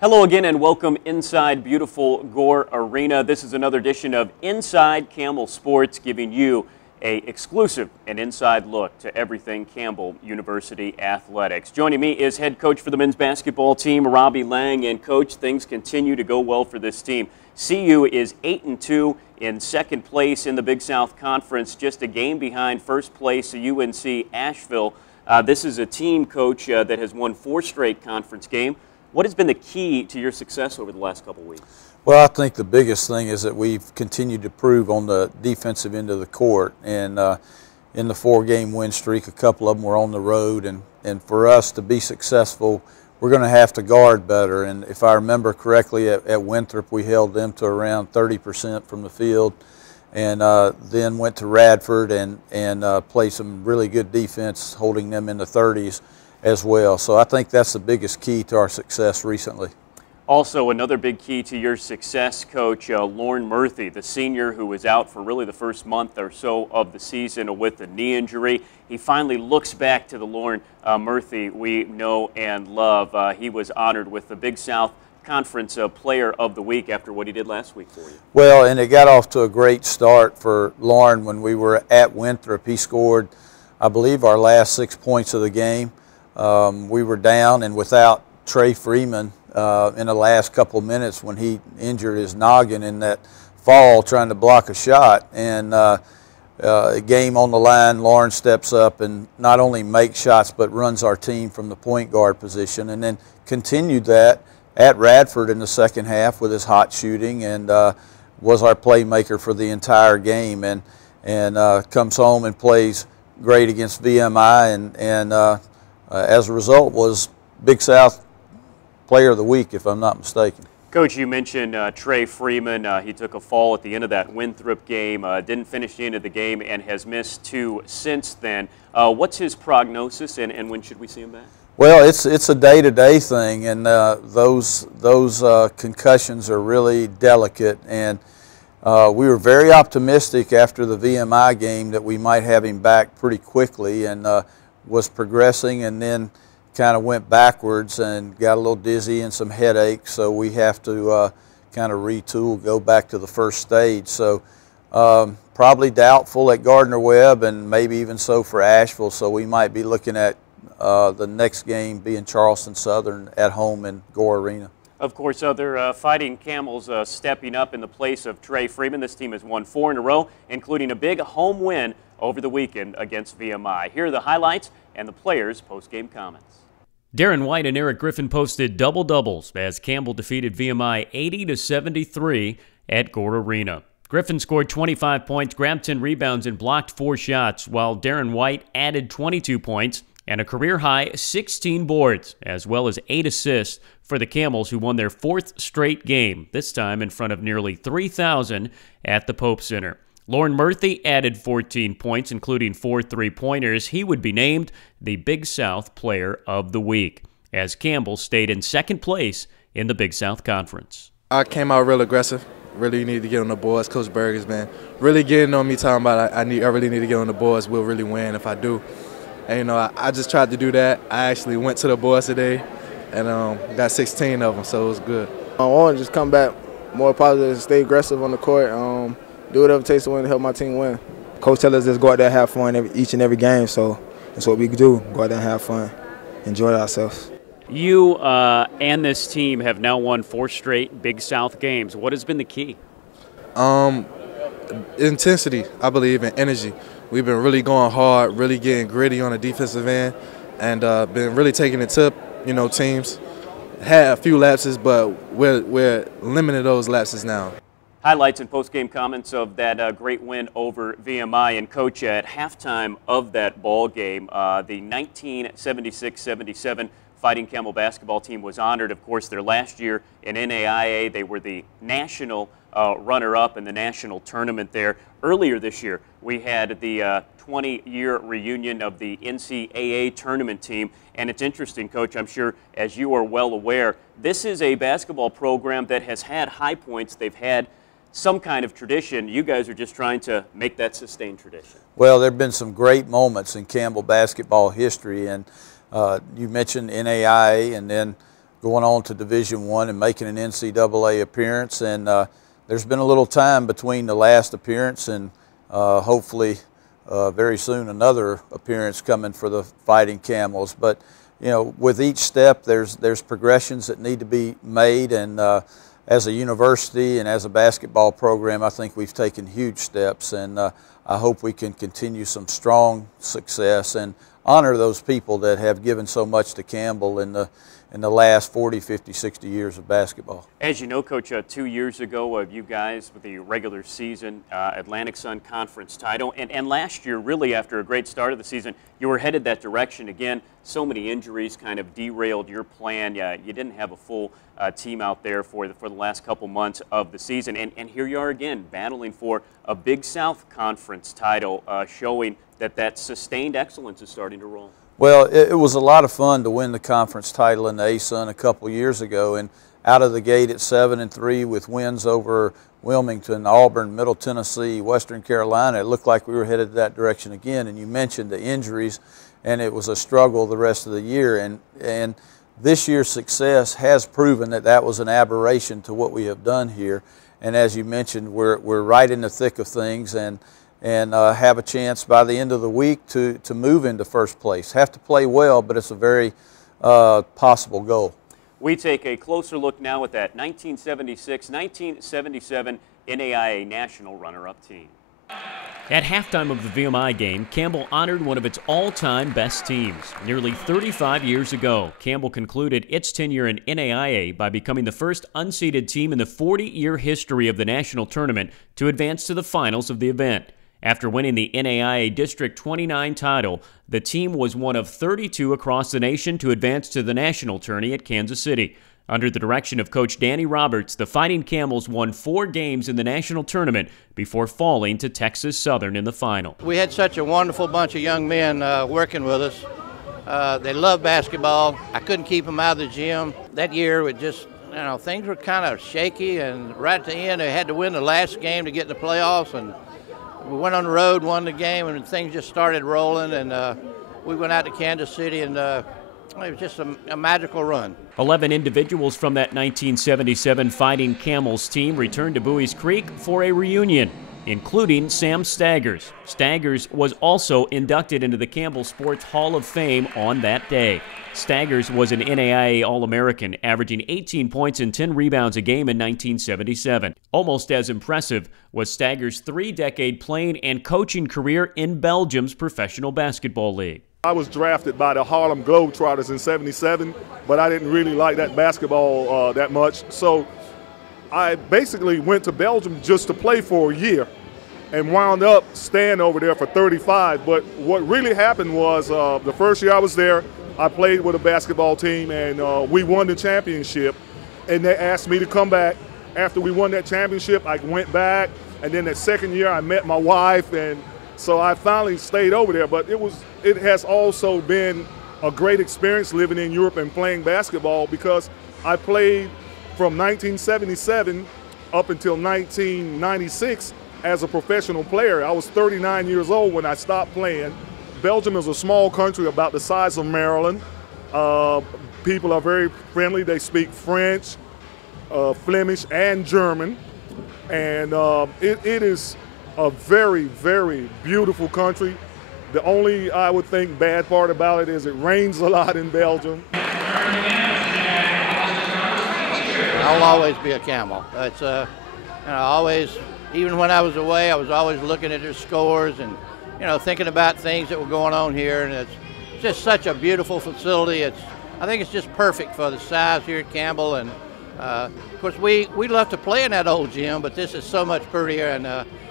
Hello again and welcome inside beautiful Gore Arena. This is another edition of Inside Campbell Sports, giving you a exclusive and inside look to everything Campbell University athletics. Joining me is head coach for the men's basketball team, Robbie Laing. And coach, things continue to go well for this team. CU is 8-2 in second place in the Big South Conference, just a game behind first place UNC Asheville. This is a team, coach, that has won 4 straight conference games. What has been the key to your success over the last couple of weeks? Well, I think the biggest thing is that we've continued to prove on the defensive end of the court. And in the 4-game win streak, a couple of them were on the road. And for us to be successful, we're going to have to guard better. And if I remember correctly, at Winthrop, we held them to around 30% from the field. And then went to Radford and played some really good defense, holding them in the 30s. As well. So I think that's the biggest key to our success recently. Also, another big key to your success, Coach, Lorne Merthie, the senior who was out for really the first month or so of the season with a knee injury. He finally looks back to the Lorne Merthie we know and love. He was honored with the Big South Conference Player of the Week after what he did last week for you. Well, and it got off to a great start for Lorne when we were at Winthrop. He scored, I believe, our last 6 points of the game. We were down and without Trey Freeman in the last couple of minutes when he injured his noggin in that fall trying to block a shot. And game on the line, Lorne steps up and not only makes shots but runs our team from the point guard position, and then continued that at Radford in the second half with his hot shooting, and was our playmaker for the entire game, and comes home and plays great against VMI, and as a result, was Big South Player of the Week, if I'm not mistaken. Coach, you mentioned Trey Freeman. He took a fall at the end of that Winthrop game, didn't finish the end of the game, and has missed 2 since then. What's his prognosis, and when should we see him back? Well, it's a day-to-day thing, and those concussions are really delicate. And we were very optimistic after the VMI game that we might have him back pretty quickly, and was progressing, and then kind of went backwards and got a little dizzy and some headaches, so we have to kind of retool, go back to the first stage. So probably doubtful at Gardner-Webb, and maybe even so for Asheville, so we might be looking at the next game being Charleston Southern at home in Gore Arena. Of course, other Fighting Camels stepping up in the place of Trey Freeman. This team has won 4 in a row, including a big home win over the weekend against VMI. Here are the highlights and the players' post-game comments. Darren White and Eric Griffin posted double-doubles as Campbell defeated VMI 80-73 at Gore Arena. Griffin scored 25 points, grabbed 10 rebounds, and blocked 4 shots, while Darren White added 22 points and a career-high 16 boards, as well as 8 assists for the Camels, who won their 4th straight game, this time in front of nearly 3,000 at the Pope Center. Lorne Merthie added 14 points, including 4 3-pointers. He would be named the Big South Player of the Week, as Campbell stayed in second place in the Big South Conference. I came out real aggressive. Really need to get on the boards. Coach Berger's been really getting on me, talking about I really need to get on the boards. We'll really win if I do. And, you know, I just tried to do that. I actually went to the boards today and got 16 of them, so it was good. I want to just come back more positive, stay aggressive on the court, do whatever it takes to win to help my team win. Coach tells us just go out there and have fun each and every game, so that's what we do, go out there and have fun, enjoy ourselves. You and this team have now won 4 straight Big South games. What has been the key? Intensity, I believe, and energy. We've been really going hard, really getting gritty on the defensive end, and been really taking it to, teams. Had a few lapses, but we're limiting those lapses now. Highlights and post-game comments of that great win over VMI. And Coach, at halftime of that ball game, the 1976-77 Fighting Campbell basketball team was honored. Of course, their last year in NAIA, they were the national runner-up in the national tournament there. Earlier this year, we had the 20-year reunion of the NCAA tournament team. And it's interesting, Coach, I'm sure, as you are well aware, this is a basketball program that has had high points. They've had some kind of tradition. You guys are just trying to make that sustained tradition. Well, there have been some great moments in Campbell basketball history, and you mentioned NAIA, and then going on to Division I and making an NCAA appearance. And there's been a little time between the last appearance and hopefully very soon another appearance coming for the Fighting Camels. But you know, with each step, there's progressions that need to be made, and as a university and as a basketball program, I think we've taken huge steps, and I hope we can continue some strong success and honor those people that have given so much to Campbell in the last 40, 50, 60 years of basketball. As you know, Coach, 2 years ago, you guys with the regular season Atlantic Sun Conference title, and last year, really after a great start of the season, you were headed that direction again. So many injuries kind of derailed your plan. You didn't have a full team out there for the last couple months of the season, and here you are again battling for a Big South Conference title, showing that sustained excellence is starting to roll. Well, it was a lot of fun to win the conference title in the ASUN a couple years ago, and out of the gate at 7-3 with wins over Wilmington, Auburn, Middle Tennessee, Western Carolina, it looked like we were headed that direction again. And you mentioned the injuries, and it was a struggle the rest of the year. And this year's success has proven that was an aberration to what we have done here. And as you mentioned, we're right in the thick of things, and have a chance by the end of the week to move into first place. Have to play well, but it's a very possible goal. We take a closer look now at that 1976-1977 NAIA National runner-up team. At halftime of the VMI game, Campbell honored one of its all-time best teams. Nearly 35 years ago, Campbell concluded its tenure in NAIA by becoming the first unseeded team in the 40-year history of the national tournament to advance to the finals of the event. After winning the NAIA District 29 title, the team was one of 32 across the nation to advance to the national tourney at Kansas City. Under the direction of Coach Danny Roberts, the Fighting Camels won 4 games in the national tournament before falling to Texas Southern in the final. We had such a wonderful bunch of young men working with us. They love basketball. I couldn't keep them out of the gym. That year, it just, things were kind of shaky, and right at the end, they had to win the last game to get in the playoffs, and we went on the road, won the game, and things just started rolling, and we went out to Kansas City, and it was just a magical run. 11 individuals from that 1977 Fighting Camels team returned to Bowie's Creek for a reunion, including Sam Staggers. Staggers was also inducted into the Campbell Sports Hall of Fame on that day. Staggers was an NAIA All-American, averaging 18 points and 10 rebounds a game in 1977. Almost as impressive was Staggers' 3-decade playing and coaching career in Belgium's professional basketball league. I was drafted by the Harlem Globetrotters in '77, but I didn't really like that basketball that much. So I basically went to Belgium just to play for a year and wound up staying over there for 35. But what really happened was the first year I was there, I played with a basketball team, and we won the championship. And they asked me to come back. After we won that championship, I went back. And then that second year, I met my wife, and so I finally stayed over there. But it has also been a great experience living in Europe and playing basketball, because I played from 1977 up until 1996 as a professional player. I was 39 years old when I stopped playing. Belgium is a small country about the size of Maryland. People are very friendly. They speak French, Flemish, and German. And it is a very, very beautiful country. The only, I would think, bad part about it is it rains a lot in Belgium. I'll always be a Camel. It's always, even when I was away, I was always looking at their scores and thinking about things that were going on here, and it's just such a beautiful facility. I think it's just perfect for the size here at Campbell, and of course we love to play in that old gym, but this is so much prettier, and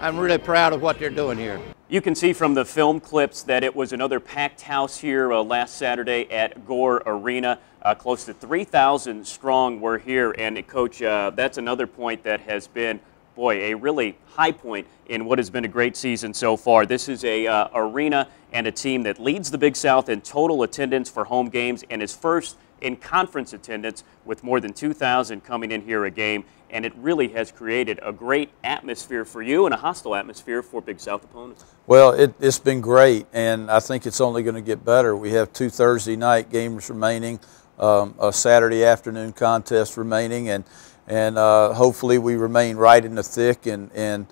I'm really proud of what they're doing here. You can see from the film clips that it was another packed house here last Saturday at Gore Arena. Close to 3,000 strong were here, and Coach, that's another point that has been, boy, a really high point in what has been a great season so far. This is a arena and a team that leads the Big South in total attendance for home games and is first in conference attendance, with more than 2,000 coming in here a game. And it really has created a great atmosphere for you and a hostile atmosphere for Big South opponents. Well, it's been great, and I think it's only going to get better. We have 2 Thursday night games remaining, a Saturday afternoon contest remaining, and hopefully we remain right in the thick and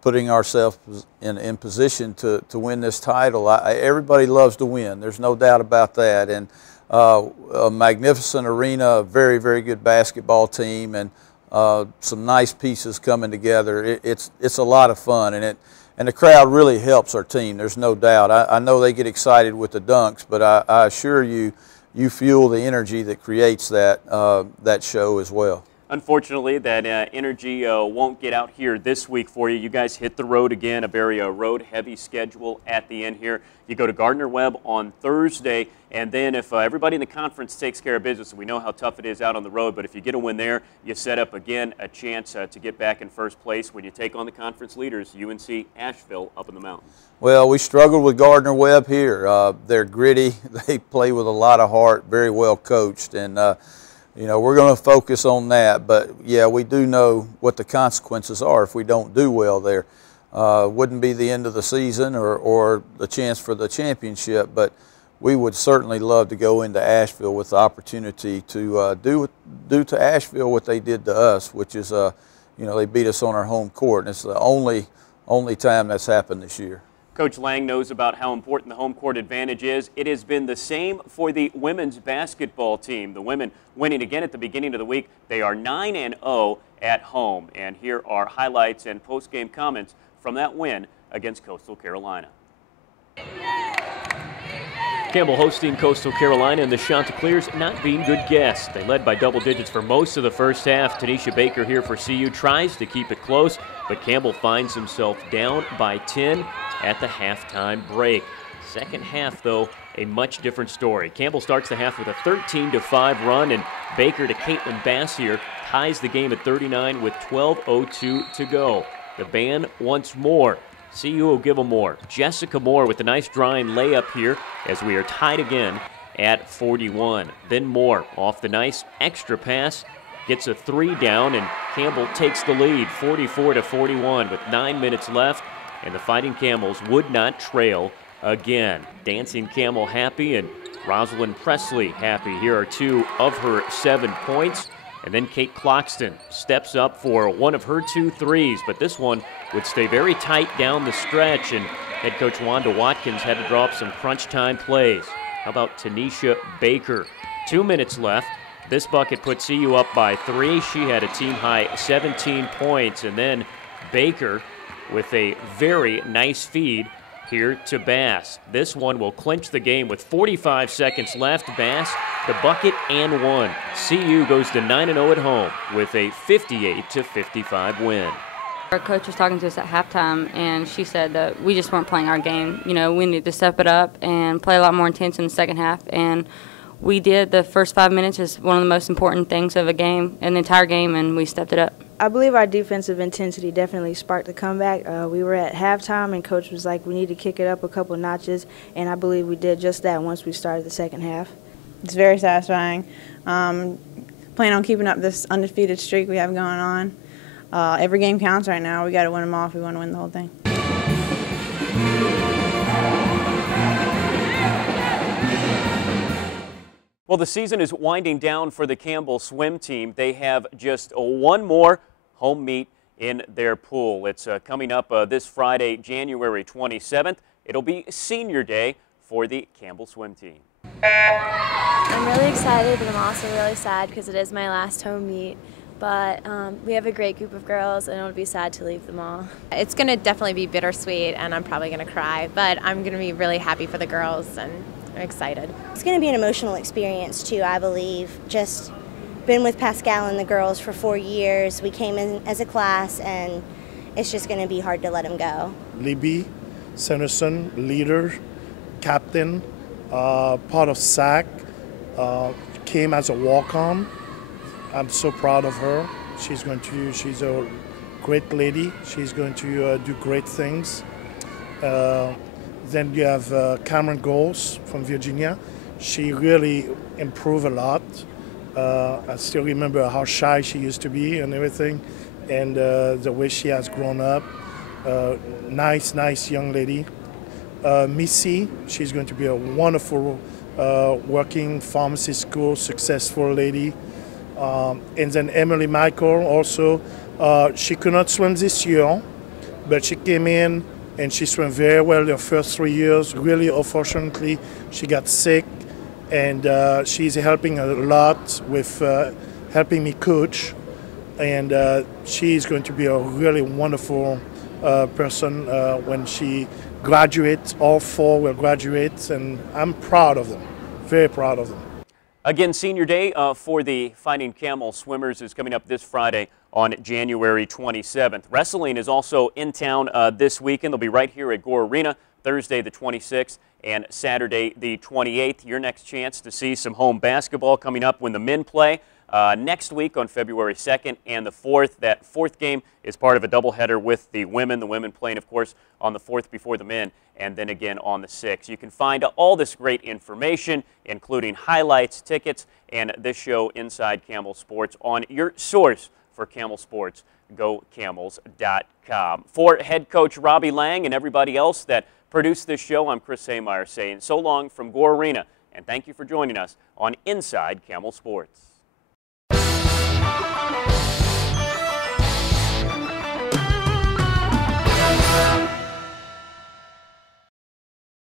putting ourselves in position to win this title. Everybody loves to win. There's no doubt about that. And a magnificent arena, a very, very good basketball team, and some nice pieces coming together. It's a lot of fun, and the crowd really helps our team. There's no doubt. I know they get excited with the dunks, but I assure you, you fuel the energy that creates that show as well. Unfortunately, that energy won't get out here this week for you. You guys hit the road again, a very road-heavy schedule at the end here. You go to Gardner-Webb on Thursday, and then if everybody in the conference takes care of business, and we know how tough it is out on the road, but if you get a win there, you set up, again, a chance to get back in first place when you take on the conference leaders, UNC Asheville, up in the mountains. Well, we struggled with Gardner-Webb here. They're gritty. They play with a lot of heart, very well coached, and you know, we're going to focus on that, but yeah, we do know what the consequences are if we don't do well there. Wouldn't be the end of the season or the chance for the championship, but we would certainly love to go into Asheville with the opportunity to do to Asheville what they did to us, which is, you know, they beat us on our home court, and it's the only time that's happened this year. Coach Laing knows about how important the home court advantage is. It has been the same for the women's basketball team. The women winning again at the beginning of the week. They are 9-0 at home. And here are highlights and post-game comments from that win against Coastal Carolina. Campbell hosting Coastal Carolina, and the Chanticleers not being good guests. They led by double digits for most of the first half. Tanisha Baker here for CU tries to keep it close, but Campbell finds himself down by 10 at the halftime break. Second half, though, a much different story. Campbell starts the half with a 13-5 run, and Baker to Caitlin Bass here ties the game at 39 with 12:02 to go. The band wants more. CU will give them more. Jessica Moore with a nice drawing layup here as we are tied again at 41. Then Moore off the nice extra pass, gets a three down, and Campbell takes the lead 44-41 with 9 minutes left, and the Fighting Camels would not trail again. Dancing Camel happy and Rosalind Presley happy. Here are 2 of her 7 points. And then Kate Cloxton steps up for one of her 2 threes, but this one would stay very tight down the stretch, and head coach Wanda Watkins had to draw up some crunch time plays. How about Tanisha Baker? 2 minutes left. This bucket put CU up by 3. She had a team-high 17 points, and then Baker with a very nice feed here to Bass. This one will clinch the game with 45 seconds left. Bass, the bucket and one. CU goes to 9-0 at home with a 58-55 win. Our coach was talking to us at halftime, and she said that we just weren't playing our game. You know, we needed to step it up and play a lot more intense in the second half, and we did. The first 5 minutes is one of the most important things of a game, an entire game, and we stepped it up. I believe our defensive intensity definitely sparked the comeback. We were at halftime, and Coach was like, we need to kick it up a couple notches, and I believe we did just that once we started the second half. It's very satisfying. Plan on keeping up this undefeated streak we have going on. Every game counts right now. We got to win them all if we want to win the whole thing. Well, the season is winding down for the Campbell swim team. They have just one more home meet in their pool. It's coming up this Friday, January 27th. It'll be Senior Day for the Campbell swim team. I'm really excited, but I'm also really sad because it is my last home meet. But we have a great group of girls, and it'll be sad to leave them all. It's going to definitely be bittersweet, and I'm probably going to cry, but I'm going to be really happy for the girls, and I'm excited. It's going to be an emotional experience, too, I believe. Just been with Pascal and the girls for 4 years. We came in as a class, and it's just going to be hard to let them go. Libby, Sanderson, leader, captain, part of SAC, came as a walk-on. I'm so proud of her. She's a great lady. She's going to do great things. Then you have Cameron Goals from Virginia. She really improved a lot. I still remember how shy she used to be and everything, and the way she has grown up. Nice young lady. Missy, she's going to be a wonderful working pharmacy school, successful lady. And then Emily Michael also, she could not swim this year, but she came in and she swam very well the first 3 years. Really, unfortunately, she got sick, and she's helping a lot with helping me coach. And she's going to be a really wonderful person when she graduates. All four will graduate, and I'm proud of them, very proud of them. Again, Senior Day for the Fighting Camel swimmers is coming up this Friday on January 27th. Wrestling is also in town this weekend. They'll be right here at Gore Arena Thursday the 26th and Saturday the 28th. Your next chance to see some home basketball coming up when the men play next week on February 2nd and the 4th. That fourth game is part of a doubleheader with the women. The women playing, of course, on the 4th before the men, and then again on the 6th. You can find all this great information, including highlights, tickets, and this show, Inside Camel Sports, on your source for Camel Sports, gocamels.com. For head coach Robbie Laing and everybody else that produced this show, I'm Chris Haymeyer saying so long from Gore Arena, and thank you for joining us on Inside Camel Sports.